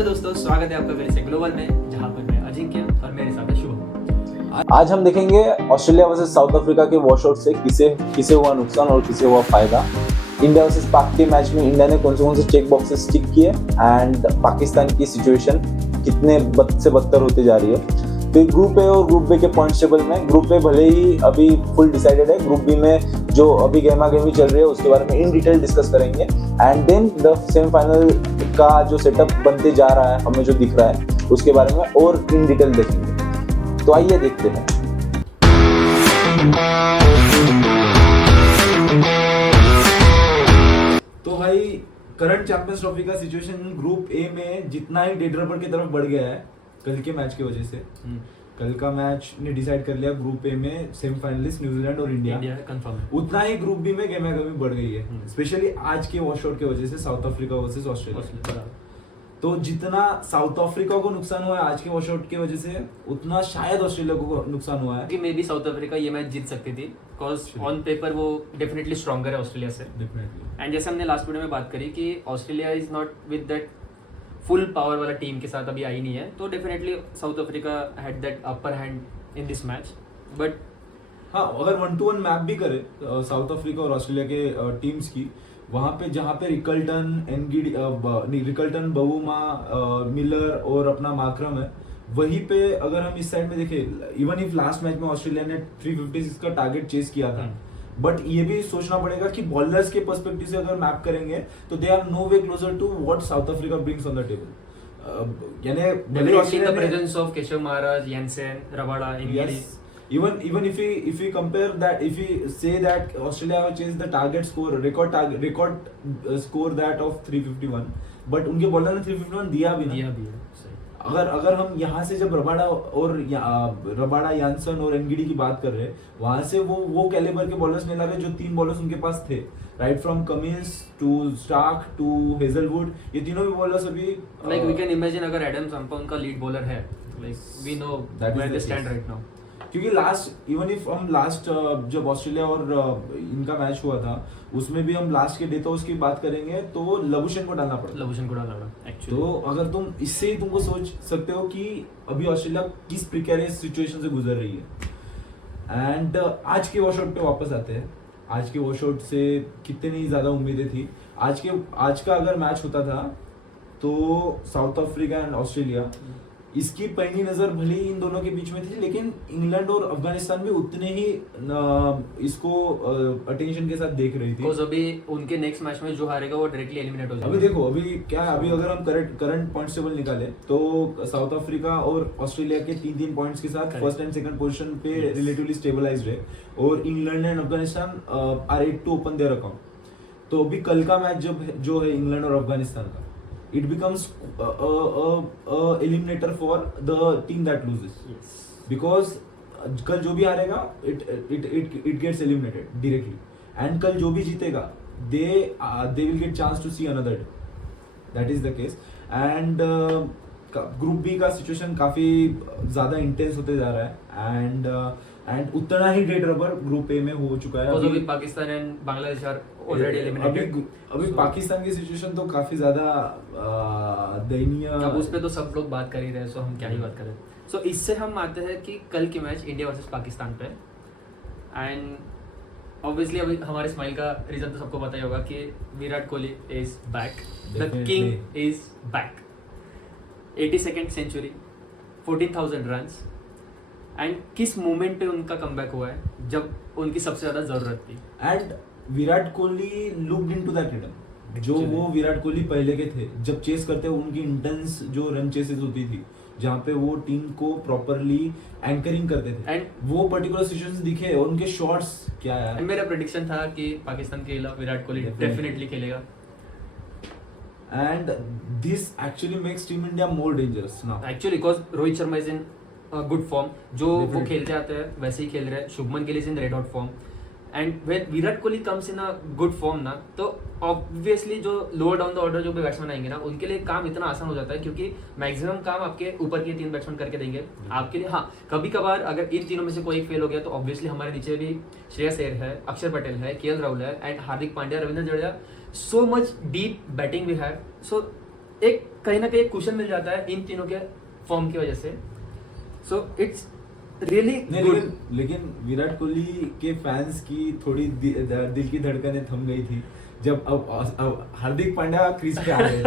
Hello दोस्तों, स्वागत है आपका मेरे से ग्लोबल में, जहां पर मैं अजिंक्य और मेरे साथ है शुभम। आज हम देखेंगे ऑस्ट्रेलिया वर्सेस साउथ अफ्रीका के वॉशआउट से किसे हुआ नुकसान और किसे हुआ फायदा। इंडिया वर्सेस पाक के मैच में इंडिया ने कौन से चेक बॉक्सेस टिक किए एंड पाकिस्तान की सिचुएशन कितने बद से बदतर होती जा रही है। तो ग्रुप ए और ग्रुप बी के पॉइंट टेबल में ग्रुप ए भले ही अभी फुल डिसाइडेड है, ग्रुप बी में जो अभी गहमा गहमी चल रही है उसके बारे में इन डिटेल डिस्कस करेंगे एंड देन द सेमीफाइनल का जो सेटअप बनते जा रहा है, हमें जो दिख रहा है उसके बारे में और इन डिटेल देखेंगे। तो आइए देखते हैं। तो भाई करंट चैंपियंस ट्रॉफी का सिचुएशन ग्रुप ए में जितना ही डेड रबर की तरफ बढ़ गया है कल के मैच की वजह से। कल का मैच ने डिसाइड कर लिया ग्रुप ए में सेमीफाइनलिस्ट न्यूजीलैंड और इंडिया कंफर्म है। उतना ही ग्रुप बी में गहमा गहमी बढ़ गई है, स्पेशली आज के वॉशआउट की वजह से साउथ अफ्रीका वर्सेस ऑस्ट्रेलिया। तो जितना साउथ अफ्रीका को नुकसान हुआ है आज के वॉशआउट की वजह से, उतना शायद ऑस्ट्रेलिया को नुकसान हुआ है। कि मे बी साउथ अफ्रीका ये मैच जीत सकती थी, बिकॉज ऑन पेपर वो डेफिनेटली स्ट्रॉन्गर है ऑस्ट्रेलिया से। डेफिनेटली। एंड जैसे हमने लास्ट वीडियो में बात करी कि Australia is not with that full power वाला टीम के साथ अभी आई नहीं है, तो definitely south Africa had that upper hand in this match. But हाँ, अगर 1-1 मैप भी करे साउथ अफ्रीका और ऑस्ट्रेलिया के टीम्स की, वहां पे जहां पे रिकल्टन, बवुमा, मिलर और अपना मार्करम है, वहीं पे अगर हम इस साइड में देखें, इवन इफ लास्ट मैच में ऑस्ट्रेलिया ने 356 का टारगेट चेस किया था, बट ये भी सोचना पड़ेगा कि बॉलर्स के पर्सपेक्टिव से अगर मैप करेंगे तो they are no way closer to what South Africa brings on the table. यानी the presence of Keshav Maharaj, Jensen, Rabada, Ingili. Even if we compare that, if we say that Australia have chased the target score record score that of 351, but उनके bowler ने 351 दिया भी ना। अगर हम यहाँ से जब रबाडा, यानसन और एनगिडी की बात कर रहे हैं, वहां से वो कैलिबर के बॉलर्स नहीं ला रहे जो 3 बॉलर्स उनके पास थे, right from Cummins to Starc to Hazlewood. ये तीनों भी बॉलर्स अभी लाइक वी कैन इमेजिन अगर एडम संपा उनका लीड बॉलर है, like we know where they stand right now. क्योंकि लास्ट जब ऑस्ट्रेलिया और इनका मैच हुआ था, उसमें भी हम लास्ट के डेथोस की बात करेंगे तो लबुशेन को डालना पड़ा एक्चुअली। तो अगर तुम इससे ही तुमको सोच सकते हो कि अभी ऑस्ट्रेलिया किस प्रिकेरियस सिचुएशन से गुजर रही है। एंड आज के वॉशआउट पे वापस आते हैं। आज के वॉशआउट से कितनी ज्यादा उम्मीदें थी। आज का अगर मैच होता था तो साउथ अफ्रीका एंड ऑस्ट्रेलिया, इसकी पहली नजर भले ही इन दोनों के बीच में थी, लेकिन इंग्लैंड और अफगानिस्तान भी उतने ही इसको अटेंशन के साथ देख रही थी। बिकॉज़ अभी उनके नेक्स्ट मैच में जो हारेगा वो डायरेक्टली एलिमिनेट हो जाएगा। अभी देखो, अभी क्या है, अभी अगर हम करंट पॉइंट्स टेबल निकाले तो साउथ अफ्रीका और ऑस्ट्रेलिया के 3-3 पॉइंट्स के साथ फर्स्ट एंड सेकंड पोजीशन पे रिलेटिवली स्टेबलाइज्ड है, और England and Afghanistan are yet to open their account. तो अभी कल का मैच जो है इंग्लैंड और अफगानिस्तान का, it becomes a eliminator for the team that loses. Yes. Because कल जो भी हारेगा it gets eliminated directly, and कल जो भी जीतेगा they will get chance to see another day. That is the case. And group B का situation काफी ज्यादा इंटेंस होते जा रहा है, एंड उतना ही डेड रबर ग्रुप ए में हो चुका है। अभी Pakistan and Bangladesh are already eliminated. अभी पाकिस्तान की सिचुएशन तो काफी ज्यादा दयनीय। अब उस पे तो सब लोग बात कर ही रहे हैं, सो हम क्या ही बात करें। सो इससे हम आते हैं कि कल के मैच इंडिया वर्सेस पाकिस्तान पे, एंड ऑब्वियसली अभी हमारे स्माइल का रीजन तो सबको पता ही होगा कि Virat Kohli is back, the king is back. 82nd century, 14,000 runs, and किस मोमेंट पे उनका कमबैक हुआ है जब उनकी सबसे ज्यादा जरूरत थी। And Virat Kohli looked into that rhythm, जो वो विराट कोहली पहले के थे, जब चेस करते उनकी इंटेंस जो रन चेसेस होती थी, जहाँ पे वो टीम को प्रॉपरली एंकरिंग करते थे, एंड वो पर्टिकुलर सिचुएशंस दिखे और उनके शॉट्स क्या है। मेरा प्रेडिक्शन था कि पाकिस्तान के खिलाफ विराट कोहली डेफिनेटली खेलेगा, and this actually makes Team India more dangerous now. Actually, because Rohit Sharma is in good form, जो वो खेलते आते हैं वैसे ही खेल रहे हैं। Shubman Gill is in red hot form, and when Virat Kohli comes in a good form ना, तो ऑब्वियसली जो लोअर डाउन द ऑर्डर जो भी बैट्समैन आएंगे ना, उनके लिए काम इतना आसान हो जाता है, क्योंकि मैक्सिमम काम आपके ऊपर के 3 बैट्समैन करके देंगे आपके लिए। हाँ, कभी कभार अगर इन तीनों में से कोई फेल हो गया तो ऑब्वियसली हमारे नीचे भी श्रेयस अय्यर है, अक्षर पटेल है, केएल राहुल है, and Hardik Pandya, Ravindra Jadeja. So much deep batting we have, so एक कहीं ना कहीं क्वेश्चन मिल जाता है इन तीनों के फॉर्म की वजह से. So it's really good. लेकिन विराट कोहली के फैंस की थोड़ी दिल की धड़कनें थम गई थी जब अब हार्दिक पांड्या क्रीज पे आ गए.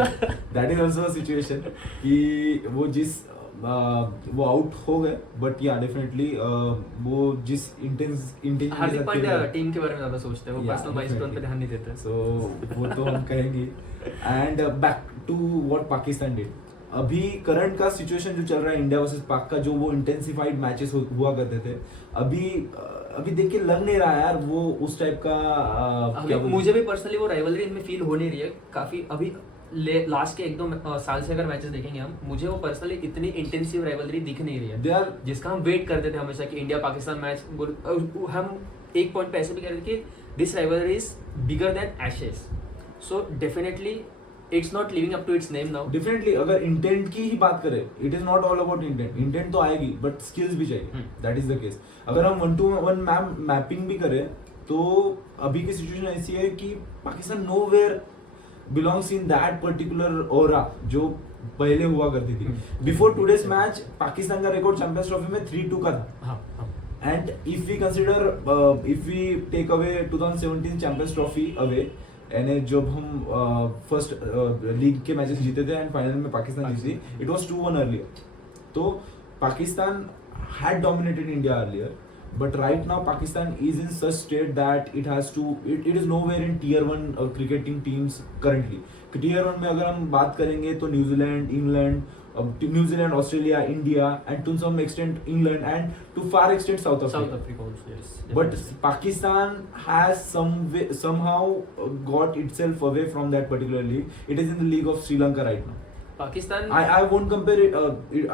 That is also a situation कि वो वो आउट हो गए. बट या डेफिनेटली वो जिस इंटेंस हार्दिक पांड्या टीम के बारे में ज्यादा सोचते हैं, वो पर्सनल माइलस्टोन पे ध्यान नहीं देते. सो वो तो हम कहेंगे. And back to what Pakistan did. अभी करंट का सिचुएशन जो चल रहा है इंडिया वर्सेस पाक का, जो वो इंटेंसिफाइड मैचेस हुआ करते थे, अभी देख के लग नहीं रहा यार वो उस टाइप का. मुझे भी पर्सनली वो राइवलरी इनमें फील हो नहीं रही है काफी. अभी लास्ट के 1-2 साल से अगर मैचेस देखेंगे हम, मुझे वो पर्सनली इतनी इंटेंसिव राइवलरी दिख नहीं रही है जिसका हम वेट करते थे हमेशा कि इंडिया पाकिस्तान मैच. हम एक पॉइंट पे ऐसे भी कह रहे थे कि this rivalry is bigger than Ashes. So definitely it's not living up to its name now. Definitely अगर इंटेंट की ही बात करें, it is not all about intent. Intent तो आएगी बट स्किल्स भी चाहिए. That is the case. अगर हम 1-to-1 मैपिंग भी करें तो अभी की सिचुएशन ऐसी है कि Pakistan nowhere belongs in that particular aura जो पहले हुआ करती थी. बिफोर टुडेस मैच पाकिस्तान का रिकॉर्ड चैंपियंस ट्रॉफी में 3-2 का था. And if we consider, if we take away 2017 champions trophy away, यानी जब हम फर्स्ट लीग के मैचेस जीते थे एंड फाइनल में पाकिस्तान जीती, इट वाज 2-1 अर्लियर. तो Pakistan had dominated India earlier, but right now Pakistan is in such state that it is nowhere in tier 1 cricketing teams currently. Tier 1 में अगर हम बात करेंगे तो New Zealand, Australia, India and to some extent England and to far extent South Africa also, yes. But Pakistan has somehow got itself away from that particular league. It is in the league of Sri Lanka right now. Pakistan, I won't compare it.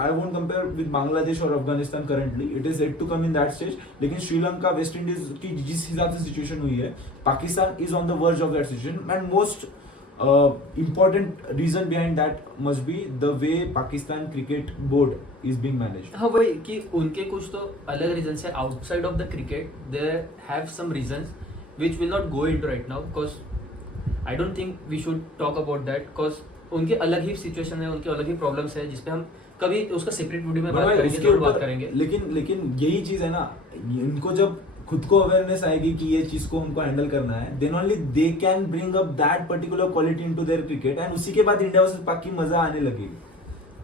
I won't compare with Bangladesh or Afghanistan currently. It is yet to come in that stage. लेकिन Sri Lanka, West Indies की जिस हिसाब से situation हुई है, Pakistan is on the verge of that situation. And most important reason behind that must be the way Pakistan cricket board is being managed. हाँ वही कि उनके कुछ तो अलग रीजन है outside of the cricket. They have some reasons which will not go into right now because I don't think we should talk about that because उनके अलग ही सिचुएशन है, उनके अलग ही प्रॉब्लम्स है जिसपे हम कभी उसका सेपरेट वीडियो में बात करेंगे. लेकिन यही चीज है ना, इनको जब खुद को अवेयरनेस आएगी कि ये चीज को हमको हैंडल करना है, then only they can bring up that particular quality into their cricket. And उसी के बाद इंडिया वर्सेस पाक की मजा आने लगेगी.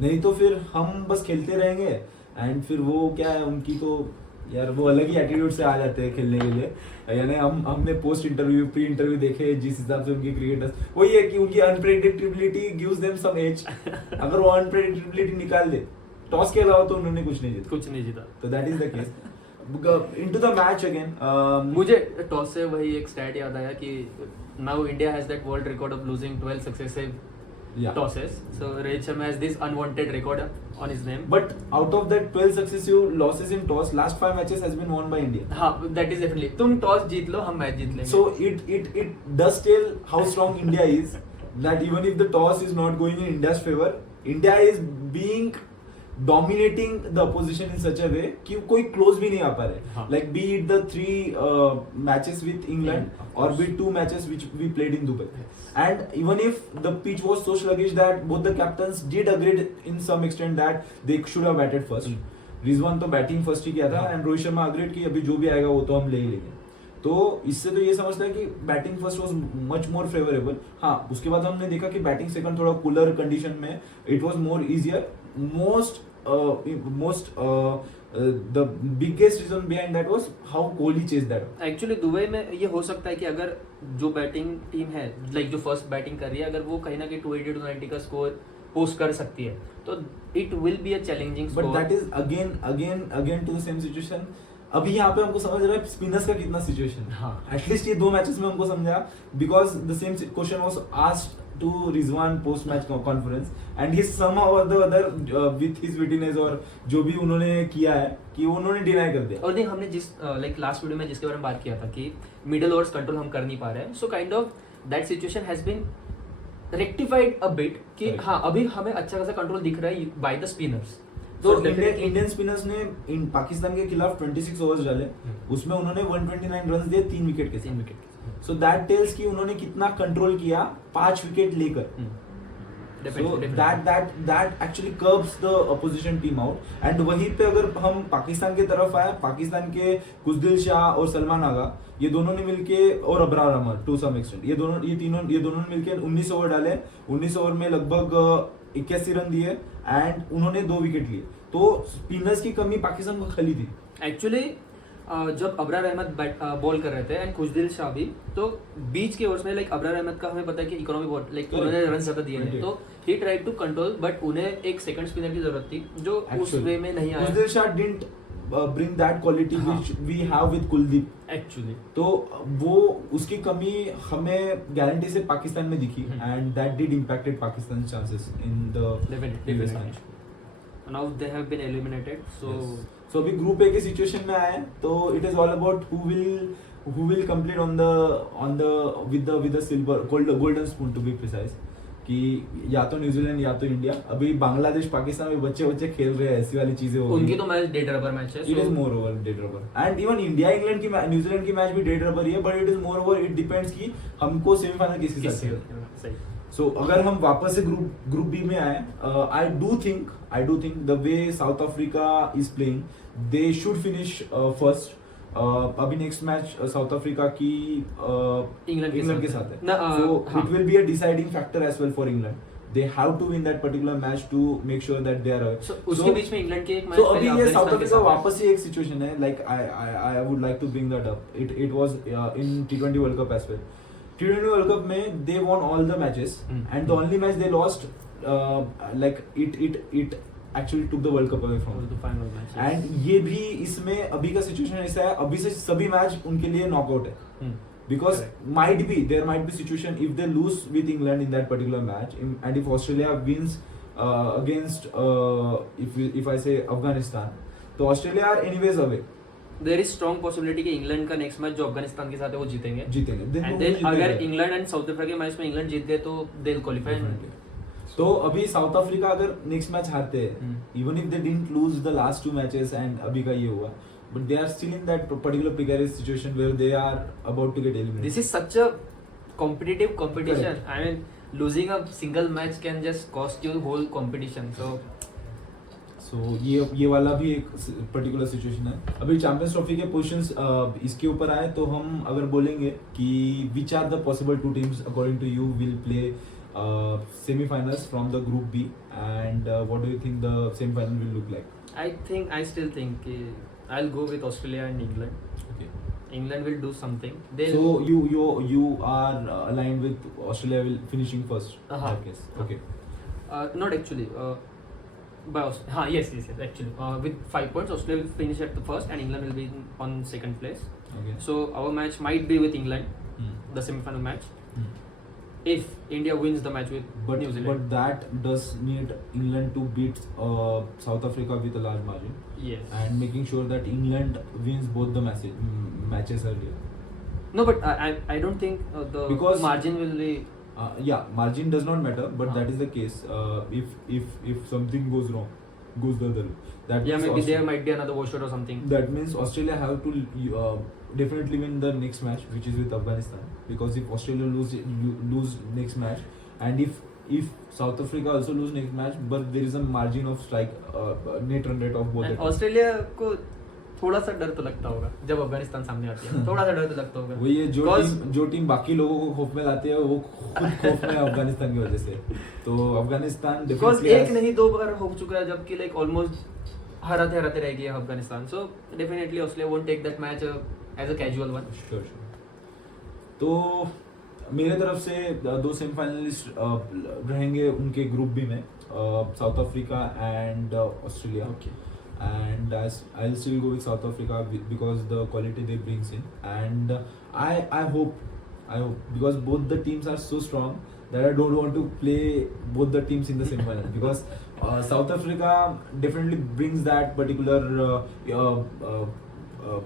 नहीं तो फिर हम बस खेलते रहेंगे एंड फिर वो क्या है, उनकी तो यार वो अलग ही एटीट्यूड से आ जाते हैं खेलने के लिए. यानी हमने पोस्ट इंटरव्यू, प्री इंटरव्यू देखे जिस हिसाब से उनके क्रिकेटर्स, वही है कि उनकी unpredictability gives them some edge. अगर वो अनप्रेडिक्टेबिलिटी निकाल दे, टॉस के अलावा तो उन्होंने कुछ नहीं जीता. तो that is the case. Into the match again, मुझे टॉस से वही एक स्टैट याद आया कि now India has that world record of losing 12 successive tosses. So Rohit Sharma has this unwanted record on his name. But out of that 12 successive losses in toss, last 5 matches has been won by India. हाँ, that is definitely. तुम toss जीत लो, हम match जीत लेंगे. So it does tell how strong India is. That even if the toss is not going in India's favor, India is being dominating the opposition in such a way कि कोई close भी नहीं आ पा रहे. Like be it the 3 matches with England or be 2 matches which we played in Dubai. And even if the pitch was so sluggish that both the captains did agree in some extent that they should have batted first. Rizwan तो batting first ही किया था and Rohit Sharma agreed कि अभी जो भी आएगा वो तो हम ले ही लेंगे. तो इससे तो ये समझता है कि batting first was much more favourable. हाँ, उसके बाद हमने देखा कि बैटिंग सेकंड थोड़ा कूलर कंडीशन में it was more easier. The biggest reason behind that was how Kohli chased that. Actually Dubai में ये हो सकता है कि अगर जो बैटिंग टीम है, लाइक जो फर्स्ट बैटिंग कर रही है, अगर वो कहीं ना कहीं 280-290 का स्कोर पोस्ट कर सकती है तो it will be a challenging score. But that is again to the same situation. अभी यहाँ पे हमको समझ रहा है स्पिनर्स का कितना सिचुएशन. हाँ, एटलीस्ट ये 2 मैचेस में हमको समझा because the same question was asked to Rizwan post match conference and he somehow or the other with his wittiness और जो भी उन्होंने किया है कि उन्होंने डिनाई कर दिया. और नहीं, हमने जिस लाइक लास्ट वीडियो में जिसके बारे में बात किया था कि मिडिल ओवर्स कंट्रोल हम कर नहीं पा रहे हैं, so kind of that situation has been rectified a bit कि हाँ अभी हमें अच्छा खासा कंट्रोल दिख रहा है बाय द स्पिनर्स. तो इंडियन स्पिनर्स ने पाकिस्तान के खिलाफ 26 ओवर्स डाले, उसमें उन्होंने 129 रन दिए 3 विकेट के. सो दैट टेल्स कि उन्होंने कितना कंट्रोल किया 5 विकेट लेकर. Definitely. that actually curbs the opposition team out. And वहीं पे अगर हम पाकिस्तान की तरफ आए, पाकिस्तान के कुजदिल शाह और सलमान आगा, ये दोनों ने मिलके, और Abrar Ahmed to some extent, ये दोनों ने मिलके 19 ओवर डाले, 19 ओवर में लगभग 81 रन दिए एंड उन्होंने 2 विकेट लिए. तो स्पिनर्स की कमी पाकिस्तान को खली थी. एक्चुअली जब अबरार अहमद बॉल कर रहे थे एंड खुशदिल शाह भी, तो बीच के ओवर्स में लाइक अबरार अहमद का हमें पता है कि इकोनॉमी बहुत लाइक उन्होंने रन ज्यादा दिए हैं, तो he tried to control, but उन्हें एक सेकंड स्पिनर की जरूरत थी जो उस वे में नहीं आया. Khushdil Shah didn't bring that quality which we have with Kuldeep. Actually तो वो उसकी कमी हमें गारंटी से पाकिस्तान में दिखी and that did impacted Pakistan's chances in the previous match. Now they have been eliminated. So अभी ग्रुप ए के सिचुएशन में आए, तो it is all about who will complete on the with the silver golden spoon to be precise, कि या तो New Zealand या तो इंडिया. अभी बांग्लादेश पाकिस्तान में बच्चे खेल रहे हैं, ऐसी वाली चीजें हो रही हैं. उनकी तो मैच डेड रबर मैच है. It is more over dead rubber. And even India England की न्यूजीलैंड की मैच भी डेड रबर ही है, but it is more over, it depends कि हमको सेमीफाइनल किसके साथ खेलना है. सही. So अगर हम वापस से ग्रुप बी में आए, I do think the way South Africa is playing, they should finish first. अभी नेक्स्ट मैच साउथ अफ्रीका की इंग्लैंड के साथ है. So it will be a deciding factor as well for England. They have to win that particular match to make sure that they are away. So उसके बीच में England के एक match. So अभी ये साउथ अफ्रीका वापस से एक situation है, like I would like to bring that up. It was in T20 World Cup as well. T20 World Cup में they won all the matches and the only match they lost, like it actually took the World Cup away from the final match. And ये भी इसमें अभी का situation ऐसा है, अभी से सभी मैच उनके लिए नॉकआउट है. Because there might be situation if they lose with England in that particular match, and if Australia wins against if I say Afghanistan, तो Australia are anyways away. There is strong possibility कि England का next match जो अफगानिस्तान के साथ है वो जीतेंगे. And then अगर इंग्लैंड एंड साउथ अफ्रीका के मैच में इंग्लैंड जीत गए तो दे विल क्वालीफाई. तो अभी साउथ अफ्रीका अगर नेक्स्ट मैच हारते हैं, even if they didn't lose the last 2 matches and अभी का ये हुआ, but they are still in that particular precarious situation where they are about to get eliminated. This is such a competitive competition. I mean losing a single match can just cost you whole competition. So ये वाला भी एक particular situation है. अभी champions trophy के positions इसके ऊपर आए तो हम अगर बोलेंगे कि which are the possible 2 teams according to you will play semi-finals from the group B, and what do you think the semi-final will look like? I still think I'll go with Australia and England. Okay. England will do something. So you are aligned with Australia will finishing first. Yes. Okay. Not actually. Yes. Actually, with 5 points, Australia will finish at the first, and England will be on second place. Okay. So our match might be with England, the semi-final match. If India wins the match with New Zealand. But that does need England to beat South Africa with a large margin. Yes. And making sure that England wins both the matches earlier. No, but I don't think because margin will be. Margin does not matter, but that is the case. If something goes wrong, goes the other way. Maybe there might be another washout or something. That means Australia have to definitely win the next match, which is with Afghanistan. Because if Australia lose next match, and if South Africa also lose next match, but there is a margin of strike net run rate of both. And Australia को थोड़ा सा डर तो लगता होगा जब अफगानिस्तान सामने आती है. थोड़ा सा डर तो लगता होगा. वो ये जो टीम बाकी लोगों को खौफ में लाती है वो खुद खौफ में अफगानिस्तान की वजह से. तो अफगानिस्तान बिकॉज एक नहीं 2 बार हो चुका है जबकि लाइक ऑलमोस्ट हराते रह गया Afghanistan. So definitely Australia won't take that match as a casual one. Sure. तो मेरे तरफ से 2 सेमीफाइनलिस्ट रहेंगे उनके ग्रुप बी में, South Africa and Australia. And I'll still go with South Africa because the quality they brings in, and I hope because both the teams are so strong that I don't want to play both the teams in the semi-final because South Africa definitely brings that particular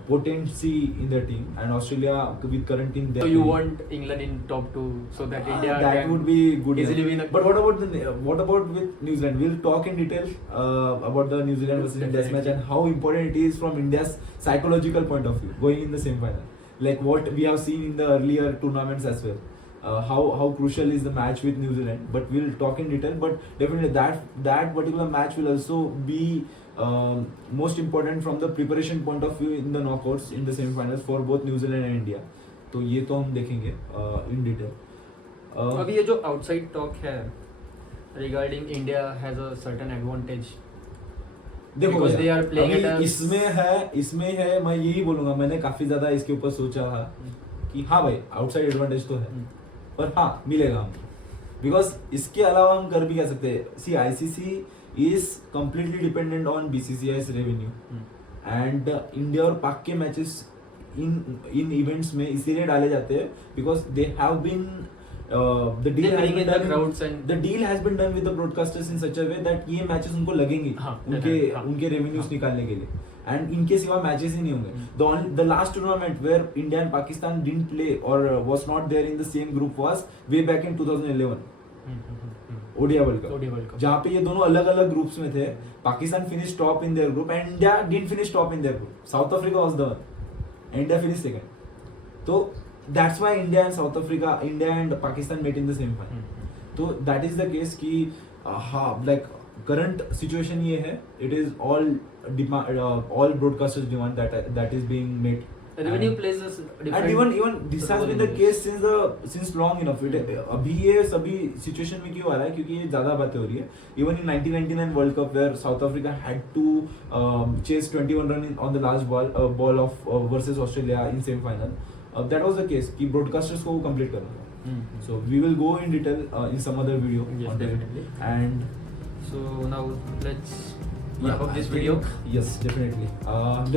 potency in their team, and Australia with current team. So you want England in top 2 so that India that would be good. Easily win. But what about with New Zealand? We'll talk in detail about the New Zealand versus India match and how important it is from India's psychological point of view going in the semi-final. Like what we have seen in the earlier tournaments as well. how crucial is the match with New Zealand, but we'll talk in detail. But definitely that particular match will also be most important from the preparation point of view in the knockouts in the semi-finals for both New Zealand and India. तो ये तो हम देखेंगे in detail. अभी ये जो outside talk है regarding India has a certain advantage, देखो Because they are playing अभी at a- इसमें है मैं यही बोलूंगा, मैंने काफी ज्यादा इसके ऊपर सोचा था कि हाँ भाई आउटसाइड एडवांटेज तो है, पर हाँ मिलेगा हमको, बिकॉज इसके अलावा हम कर भी क्या सकते हैं. See ICC is completely dependent on BCCI's revenue, and India और पाक के मैचेस इन इवेंट्स में इसीलिए डाले जाते हैं because they have been the deal has been done. crowds and The deal has been done with the broadcasters in such a way that ये matches उनको लगेंगे हाँ, हाँ. उनके रेवेन्यूज निकालने के लिए, एंड इनके सिवा मैचेस ही नहीं होंगे. The last tournament where India and Pakistan didn't play or was not there in the same group was way back in 2011 ODI World Cup, जहाँ पे ये दोनों अलग अलग ग्रुप्स में थे. Pakistan finish top in their group and India didn't finish top in their group. South Africa was the one, India finish second. तो that's why India and Pakistan met in the same final. तो that is the case कि हाँ like current situation ये है, it is all broadcasters demand that is being made. revenue plays a different, And even this has been the case since long enough. अभी ये सभी situation में क्यों आ रहा है, क्योंकि ये ज़्यादा बातें हो रही है. Even in 1999 World Cup where South Africa had to chase 21 run on the last ball of versus Australia in semi-final. That was the case कि broadcasters को complete करना था. So we will go in detail in some other video. Yes, on that. definitely. And so now let's wrap up this video. Yes, definitely.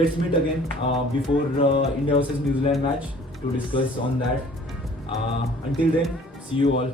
Let's meet again before India versus New Zealand match to discuss on that. Until then, see you all.